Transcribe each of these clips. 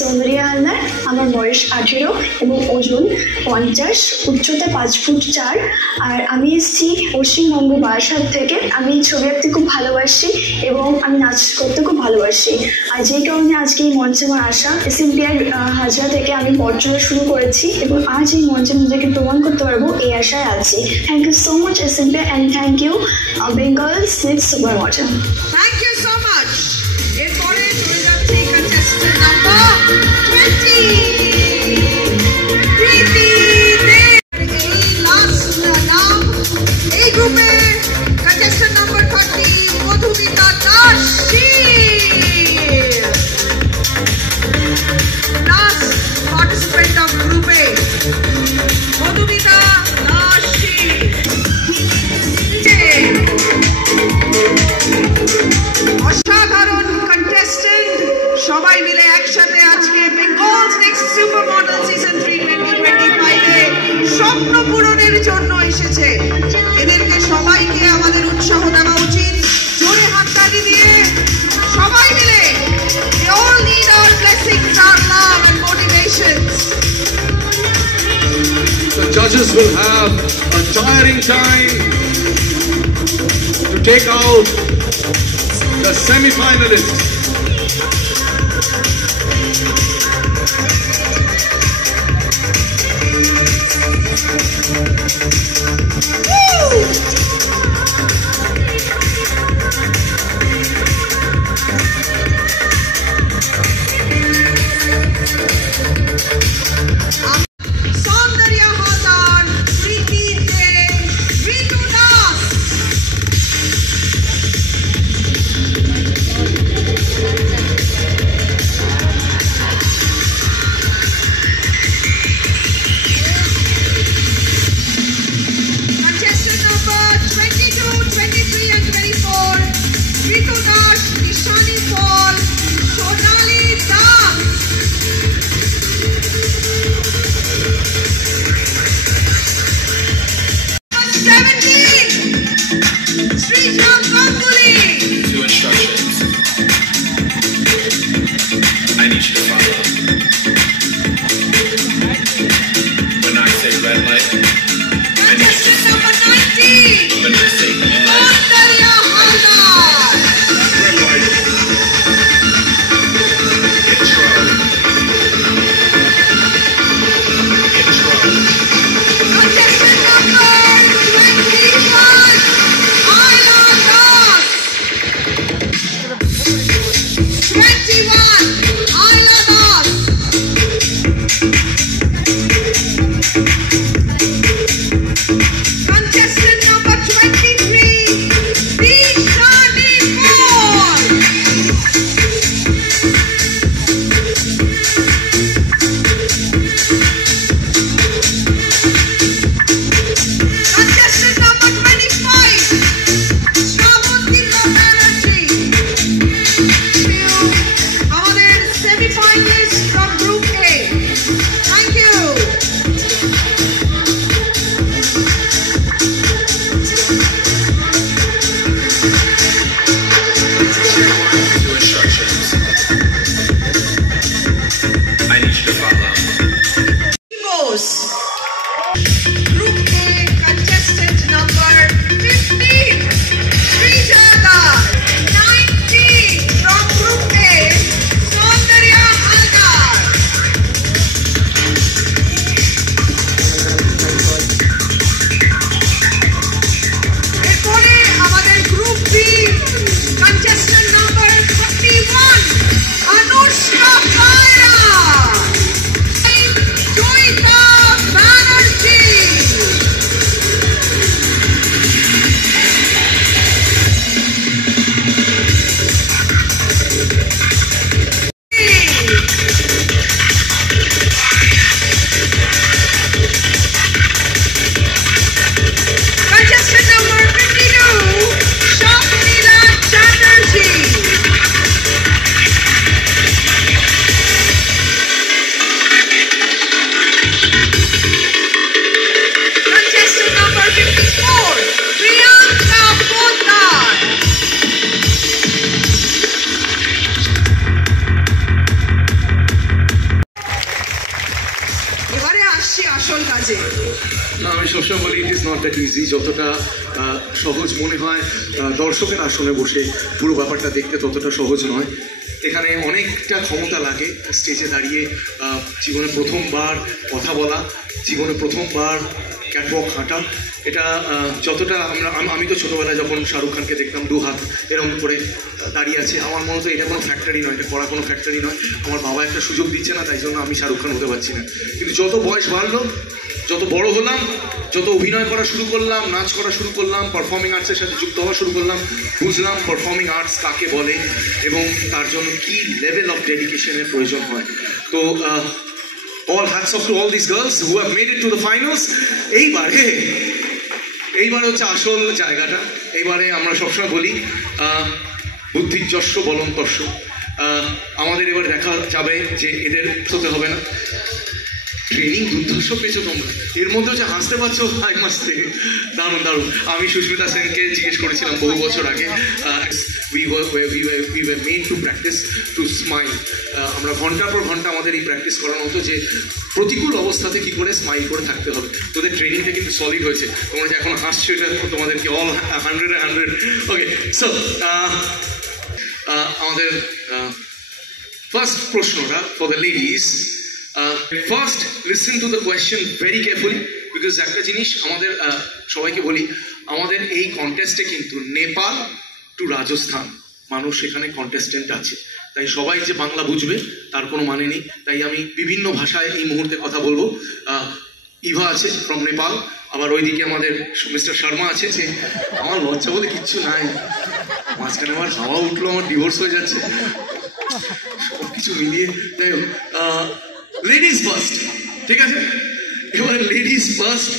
সৌন্দর্যা হালদার, আমার বয়স 18 এবং ওজন 50, উচ্চতা 5 ফুট 4। আর আমি এসেছি পশ্চিমবঙ্গ বারাসাত থেকে। আমি ছবি আঁকতে খুব ভালোবাসি এবং আমি নাচ করতে খুব ভালোবাসি। আর যেই কারণে আজকে এই মঞ্চে আমার আসা। এসএমপিআই হাজরা থেকে আমি পড়াশোনা শুরু করেছি এবং আজ এই মঞ্চে নিজেকে প্রমাণ করতে পারবো এই আশায় আছি। Thank you so much SMPI and thank you Bengal Smith super model. Thank you so much. এরপরে চলে যাচ্ছে কন্টেস্টেন্ট নাম্বার 20 প্রীতি দে। এই লাস্ট নাম এই গ্রুপে contestant number 30 Madhumita Das. Last participant of গ্রুপে মধুমিতা দাস। অসাধারণ কন্টেস্টেন্ট সবাই মিলে একসাথে আজকে Bengal's next super model season 3 2025 এ স্বপ্ন পূরণের জন্য এসেছে। এদেরকে সবাইকে আমাদের উৎসাহ দেওয়া উচিত। জোরে হাততালি দিয়ে সবাই মিলে we all need our blessings, our love and motivations. The judges will have a tiring time to take out the semi-finalists. Soundarya Haldar, Priti De, Ritu Das. Not that easy. যতটা সহজ মনে হয় দর্শকের আসনে বসে পুরো ব্যাপারটা দেখতে ততটা সহজ নয়। এখানে অনেকটা ক্ষমতা লাগে স্টেজে দাঁড়িয়ে জীবনে প্রথমবার কথা বলা, জীবনে প্রথমবার ক্যাটওয়াক হাঁটা। এটা যতটা আমি তো ছোটোবেলায় যখন শাহরুখ খানকে দেখতাম 2 হাত এরকম করে দাঁড়িয়ে আছে, আমার মনে হতো এটা কোনো ফ্যাক্টরি নয়, এটা করা কোনো ফ্যাক্টরি নয়, আমার বাবা একটা সুযোগ দিচ্ছে না, তাই জন্য আমি শাহরুখ খান হতে পারছি না। কিন্তু যত বয়স বাড়লো, যত বড় হলাম, যত অভিনয় করা শুরু করলাম, নাচ করা শুরু করলাম, পারফর্মিং আর্টসের সাথে যুক্ত হওয়া শুরু করলাম, বুঝলাম পারফর্মিং আর্টস কাকে বলে এবং তার জন্য কী লেভেল অফ ডেডিকেশনের প্রয়োজন হয়। তো all hats off to all these girls who have made it to the finals. এইবারে হচ্ছে আসল জায়গাটা। এইবারে আমরা সবসময় বলি বুদ্ধির যস্য বলন্তস্য। আমাদের এবার দেখা যাবে যে এদের হতে হবে না। ট্রেনিং দুর্ধর্ষ পেয়েছো তোমরা, এর মধ্যে হচ্ছে হাসতে পারছো, হাই মাসতে দারুণ দারুণ। আমি সুস্মিতা সেনকে জিজ্ঞেস করেছিলাম বহু বছর আগে, we were made to practice to smile. আমরা ঘন্টার পর ঘন্টা আমাদের এই প্র্যাকটিস করানো হতো যে প্রতিকূল অবস্থাতে কি করে স্মাইল করে থাকতে হবে। তোদের ট্রেনিংটা কিন্তু সলিড হয়েছে, তোমরা যে এখন হাসছো এটা তোমাদেরকে অল 100 ওকে। সো আমাদের ফার্স্ট প্রশ্নটা for the ladies. First listen to the question very carefully, because একটা জিনিস আমাদের সবাইকে বলি, আমাদের এই কন্টেস্টে কিন্তু নেপাল টু রাজস্থান মানুষ এখানে কন্টেস্টেন্ট আছে, তাই সবাই যে বাংলা বুঝবে তার কোনো মানে নেই। তাই আমি বিভিন্ন ভাষায় এই মুহূর্তে কথা বলবো। ইভা আছে ফ্রম নেপাল, আবার ওইদিকে আমাদের মিস্টার শর্মা আছে। আমার লজ্জা বলে কিচ্ছু নাই, মাঝখানে আমার হাওয়া উঠলো, আমার ডিভোর্স হয়ে যাচ্ছে, সব কিছু মিলিয়ে। যাই হোক, লেডিজ ফার্স্ট, ঠিক আছে? এবার ladies first,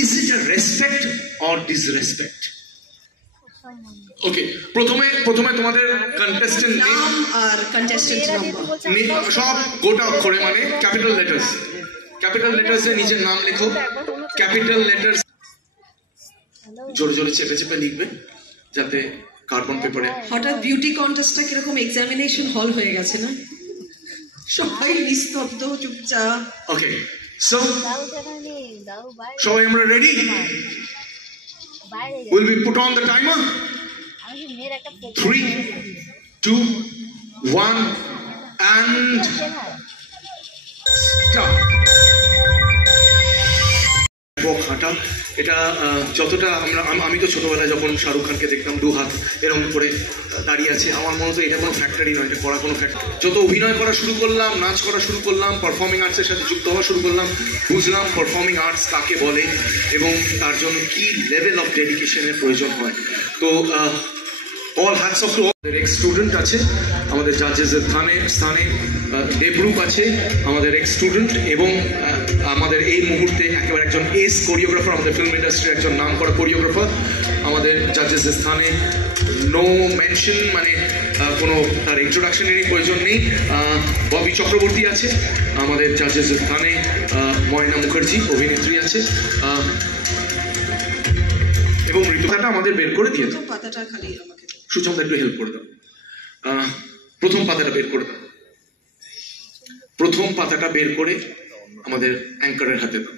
is it a respect or disrespect? Okay, প্রথমে তোমাদের কন্টেস্টেন্ট নাম আর কন্টেস্টেন্ট নাম্বার সব গোটা অক্ষরে, মানে ক্যাপিটাল লেটার্স। ক্যাপিটাল লেটার্সে নিজের নাম লেখো, ক্যাপিটাল লেটার্স জোরে জোরে চেপে চেপে লিখবে যাতে কার্বন পেপারে। হঠাৎ বিউটি কন্টেস্টটা কিরকম এক্সামিনেশন হল হয়ে গেছে না, সবাই নিস্তব্ধ চুপচাপ। ওকে, সো সবাই আমরা ready? Will we put on the timer? 3, 2, 1 and start. হাঁটা, এটা যতটা আমি তো ছোটোবেলায় যখন শাহরুখ খানকে দেখতাম 2 হাত এরকম করে দাঁড়িয়ে আছে, আমার মনে হতো এটা কোনো ফ্যাক্টরি নয়, এটা করা কোনো ফ্যাক্টরি। যত অভিনয় করা শুরু করলাম, নাচ করা শুরু করলাম, পারফর্মিং আর্টসের সাথে যুক্ত হওয়া শুরু করলাম, বুঝলাম পারফর্মিং আর্টস কাকে বলে এবং তার জন্য কী লেভেল অফ ডেডিকেশনের প্রয়োজন হয়। তো অল হ্যাটস অফ টু আমাদের এক্স স্টুডেন্ট আছে, আমাদের জাজেসের স্থানে দেবরূপ আছে, আমাদের এক্স স্টুডেন্ট, এবং আমাদের এই মুহূর্তে একেবারে একজন এস কোরিওগ্রাফার, আমাদের ফিল্ম ইন্ডাস্ট্রির একজন নাম করা কোরিওগ্রাফার আমাদের জাজেসের স্থানে। নো মেনশন, মানে কোনো তার ইন্ট্রোডাকশনেরই প্রয়োজন নেই। ববি চক্রবর্তী আছে আমাদের জাজেসের স্থানে, ময়না মুখার্জি অভিনেত্রী আছে, এবং ঋতুপাটা আমাদের বের করে দিয়ে দাও। পাতাটা খালি আমাকে সুচন্দা একটু হেল্প করে দাও, প্রথম পাতাটা বের করে দাও। প্রথম পাতাটা বের করে আমাদের অ্যাঙ্কারের হাতে দাও।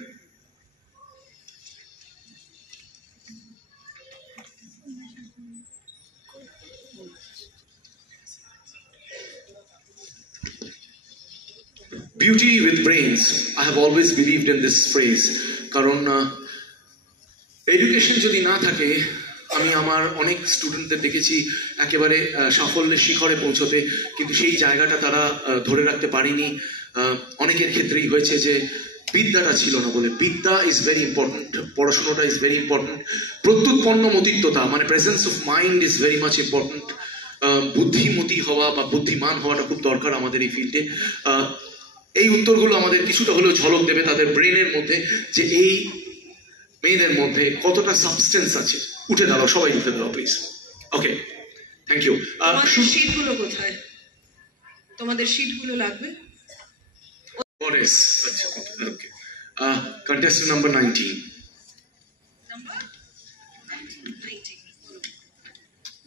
Beauty with brains. I have always believed in this phrase. কারণ এডুকেশন যদি না থাকে, আমি আমার অনেক স্টুডেন্টদের দেখেছি একেবারে সাফল্যের শিখরে পৌঁছতে, কিন্তু সেই জায়গাটা তারা ধরে রাখতে পারেনি। অনেকের ক্ষেত্রেই হয়েছে যে বিদ্যাটা ছিল না বলে। বিদ্যা ইজ ভেরি ইম্পর্টেন্ট, পড়াশোনাটা ইজ ভেরি ইম্পর্টেন্ট, প্রত্যুৎপন্ন মতিত্বতা মানে presence of mind is very much important. বুদ্ধিমতী হওয়া বা বুদ্ধিমান হওয়াটা খুব দরকার আমাদের এই ফিল্ডে। এই উত্তরগুলো আমাদের কিছুটা হলেও ঝলক দেবে তাদের ব্রেনের মধ্যে যে এই মেয়েদের মধ্যে কতটা সাবস্টেন্স আছে। উঠে দাঁড়াও, সবাই উঠে দাঁড়াও প্লিজ। Okay, thank you. শীটগুলো কোথায়? তোমাদের শীটগুলো লাগবে। Contestant number 19.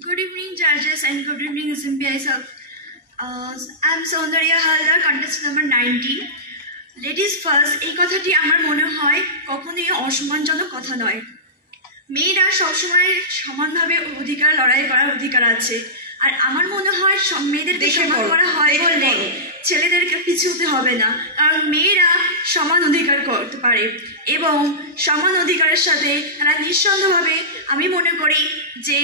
Good evening, judges, and good evening, SMPI sir. I'm Soundarya Haldar, contestant number 19. Ladies first এই কথাটি আমার মনে হয় কখনোই অসম্মানজনক কথা নয়। মেয়েরা সবসময় সমানভাবে অধিকার লড়াই করার অধিকার আছে, আর আমার মনে হয় সব মেয়েদেরকে সমান করা হয় বললে ছেলেদেরকে পিছু হতে হবে না, কারণ মেয়েরা সমান অধিকার করতে পারে এবং সমান অধিকারের সাথে তারা নিঃসন্দেহভাবে আমি মনে করি যে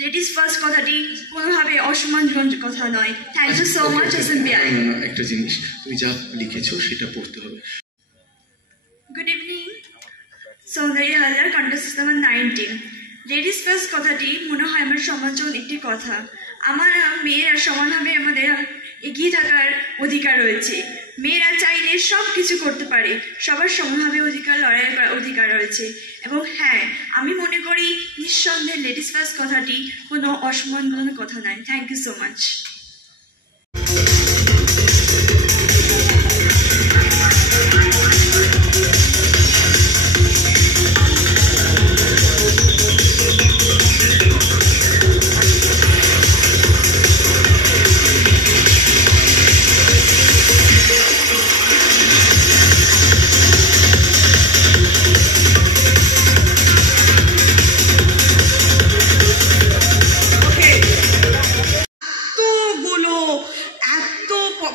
লেডিস ফার্স্ট কথাটি কোনোভাবে অসম্মানজনক কথা নয়। Thank you so much SMBI. একটা জিনিস তুমি যা লিখেছো সেটা পড়তে হবে। গুড ইভিনিং, সৌন্দর্য Haldar, contestant number 19। Ladies first কথাটি মনে হয় আমার সমাজের একটি কথা। আমরা মেয়েরা সমানভাবে আমাদের এগিয়ে থাকার অধিকার রয়েছে। মেয়েরা চাইলে সব কিছু করতে পারে, সবার সমানভাবে অধিকার লড়াই করার অধিকার রয়েছে। এবং হ্যাঁ, আমি মনে করি নিঃসন্দেহে লেডিস ফার্স্ট কথাটি কোনো অসম্মানজনক কথা নয়। Thank you so much.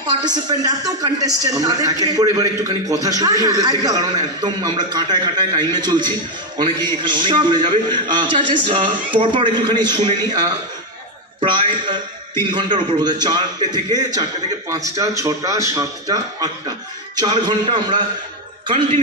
Participant, এত কন্টেস্টেন্ট, আমরা এক তাদেরকে এক করে এবার একটুখানি কথা শুনি হ্যাঁ, ওদের থেকে, একদম। কারণ একদম আমরা কাটায় টাইমে চলছি, অনেকেই এখানে অনেক সব দূরে যাবে। judges পরপর একটুখানি শুনে নি। প্রায় 3 ঘন্টার উপর বোধ হয়, 4টে থেকে 5টা, 6টা, 7টা, 8টা, 4 ঘন্টা আমরা কন্টিনিউ